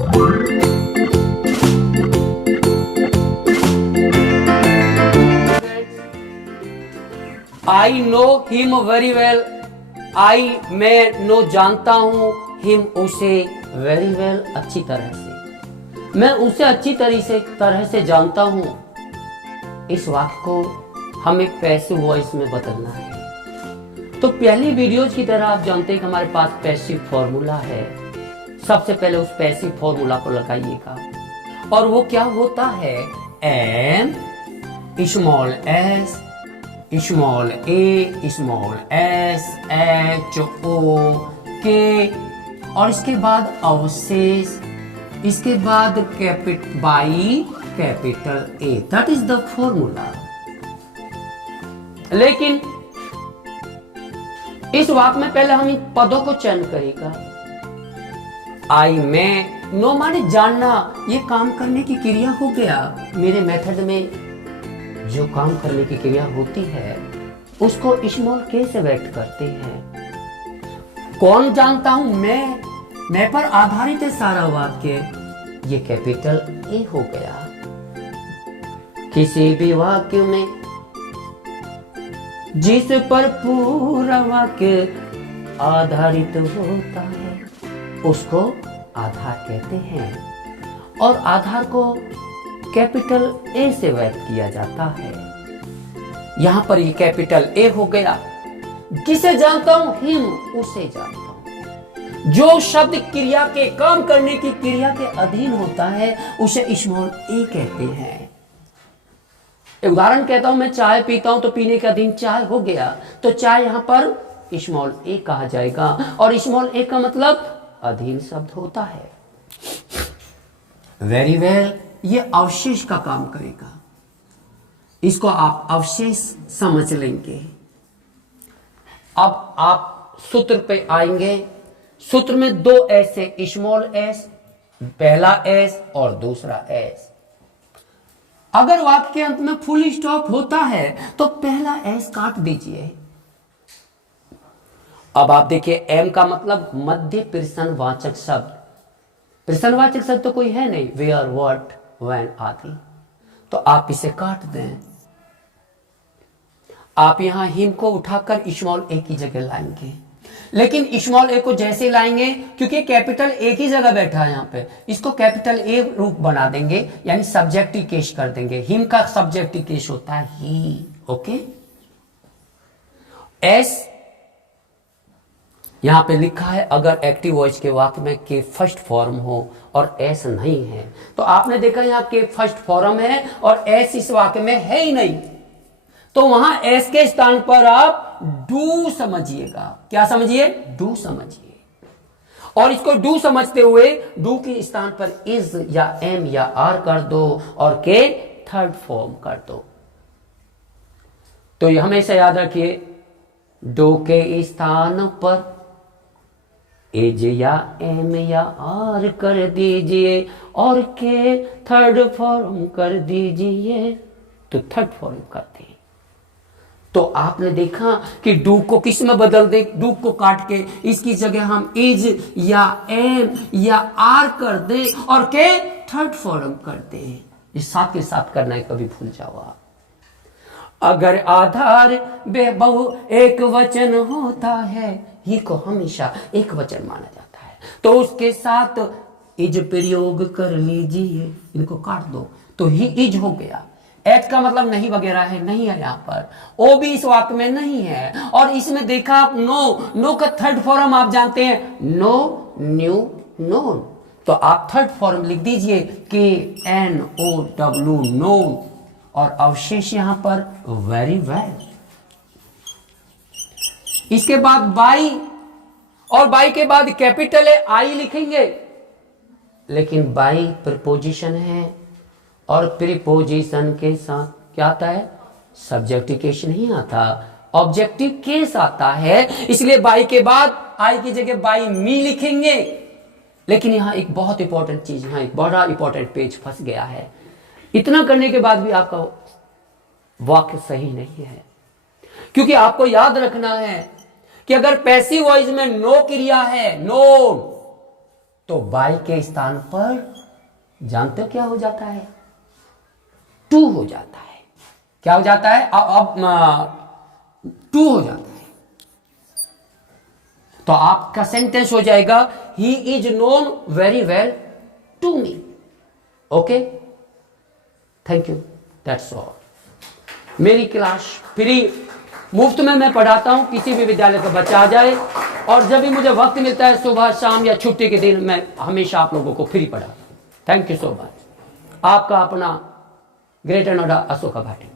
I know him very well. I मैं know जानता हूं, हिम उसे वेरी वेल अच्छी तरह से, मैं उसे अच्छी तरह से जानता हूं। इस वाक्य को हमें पैसिव वॉइस में बदलना है। तो पहली वीडियोज की तरह आप जानते हैं कि हमारे पास पैसिव फॉर्मूला है। सबसे पहले उस पैसिव फॉर्मूला को लगाइएगा और वो क्या होता है, एम स्मॉल एस स्मॉल ए स्मॉल एस एच ओ के, और इसके बाद अवशेष, इसके बाद by capital A, that is the formula. लेकिन इस वाक्य में पहले हम इन पदों को चयन करेगा। आई मैं, नो माने जानना, ये काम करने की क्रिया हो गया। मेरे मेथड में जो काम करने की क्रिया होती है उसको स्मॉल के से व्यक्त करते हैं। कौन जानता हूं, मैं पर आधारित है सारा वाक्य, ये कैपिटल ए हो गया। किसी भी वाक्य में जिस पर पूरा वाक्य आधारित होता है उसको आधार कहते हैं, और आधार को कैपिटल ए से व्यक्त किया जाता है। यहां पर ये कैपिटल ए हो गया। किसे जानता हूं, हिम उसे जानता हूं। जो शब्द क्रिया के काम करने की क्रिया के अधीन होता है उसे स्मॉल ए कहते हैं। एक उदाहरण कहता हूं, मैं चाय पीता हूं तो पीने के अधीन चाय हो गया, तो चाय यहां पर स्मॉल ए कहा जाएगा, और स्मॉल ए का मतलब अधीन शब्द होता है। वेरी वेल, ये अवशेष का काम करेगा। इसको आप अवशेष समझ लेंगे। अब आप सूत्र पे आएंगे। सूत्र में दो एस है, स्मॉल एस, पहला एस और दूसरा एस। अगर वाक्य के अंत में फुल स्टॉप होता है तो पहला एस काट दीजिए। अब आप देखिए, एम का मतलब मध्य प्रश्नवाचक शब्द। प्रश्नवाचक शब्द तो कोई है नहीं, वेयर, व्हाट, व्हेन आदि, तो आप इसे काट दें। आप यहां हिम को उठाकर स्मॉल ए की जगह लाएंगे, लेकिन स्मॉल ए को जैसे लाएंगे, क्योंकि कैपिटल ए की जगह बैठा है यहां पे, इसको कैपिटल ए रूप बना देंगे, यानी सब्जेक्टिव केस कर देंगे। हिम का सब्जेक्टिव केस होता है ही। ओके, एस यहां पे लिखा है, अगर एक्टिव वॉइस के वाक्य में के फर्स्ट फॉर्म हो और एस नहीं है, तो आपने देखा यहां के फर्स्ट फॉर्म है और एस इस वाक्य में है ही नहीं, तो वहां एस के स्थान पर आप डू समझिएगा। क्या समझिए? डू समझिए। और इसको डू समझते हुए डू के स्थान पर इज या एम या आर कर दो और के थर्ड फॉर्म कर दो। तो ये हमेशा याद रखिए, डू के स्थान पर इज या एम या आर कर दीजिए और के थर्ड फॉर्म कर दीजिए, तो थर्ड फॉर्म करते हैं। तो आपने देखा कि डू को किस में बदल दे, डू को काट के इसकी जगह हम इज या एम या आर कर दे और के थर्ड फॉर्म करते हैं। इस साथ के साथ करना है, कभी भूल जाओ आप। अगर आधार बेबहु एक वचन होता है, ही को हमेशा एक वचन माना जाता है, तो उसके साथ इज प्रयोग कर लीजिए। इनको काट दो तो ही इज हो गया। एच का मतलब नहीं वगैरह है, नहीं है यहां पर। ओ भी इस वाक्य में नहीं है। और इसमें देखा आप नो, नो का थर्ड फॉर्म आप जानते हैं, नो, न्यू, नोन, तो आप थर्ड फॉर्म लिख दीजिए के एन ओ डब्ल्यू, नोन, और अवशेष यहां पर वेरी वेल। इसके बाद बाई, और बाई के बाद कैपिटल है, आई लिखेंगे, लेकिन बाई प्रीपोजिशन है और प्रीपोजिशन के साथ क्या आता है? सब्जेक्टिव केस नहीं आता, ऑब्जेक्टिव केस आता है। इसलिए बाई के बाद आई की जगह बाई मी लिखेंगे। लेकिन यहां एक बहुत इंपॉर्टेंट चीज, यहां एक बड़ा इंपॉर्टेंट पेज फंस गया है। इतना करने के बाद भी आपका वाक्य सही नहीं है, क्योंकि आपको याद रखना है कि अगर पैसिव वॉइस में नो क्रिया है, नो, तो बाई के स्थान पर जानते हो क्या हो जाता है? टू हो जाता है। क्या हो जाता है? अब टू हो जाता है। तो आपका सेंटेंस हो जाएगा he is known very well to me. Okay, thank you, that's all. मेरी क्लास फ्री मुफ्त में मैं पढ़ाता हूं, किसी भी विद्यालय का बच्चा आ जाए, और जब भी मुझे वक्त मिलता है सुबह शाम या छुट्टी के दिन, मैं हमेशा आप लोगों को फ्री पढ़ाता हूं। Thank you so much. आपका अपना ग्रेटर नोएडा अशोका भाटी।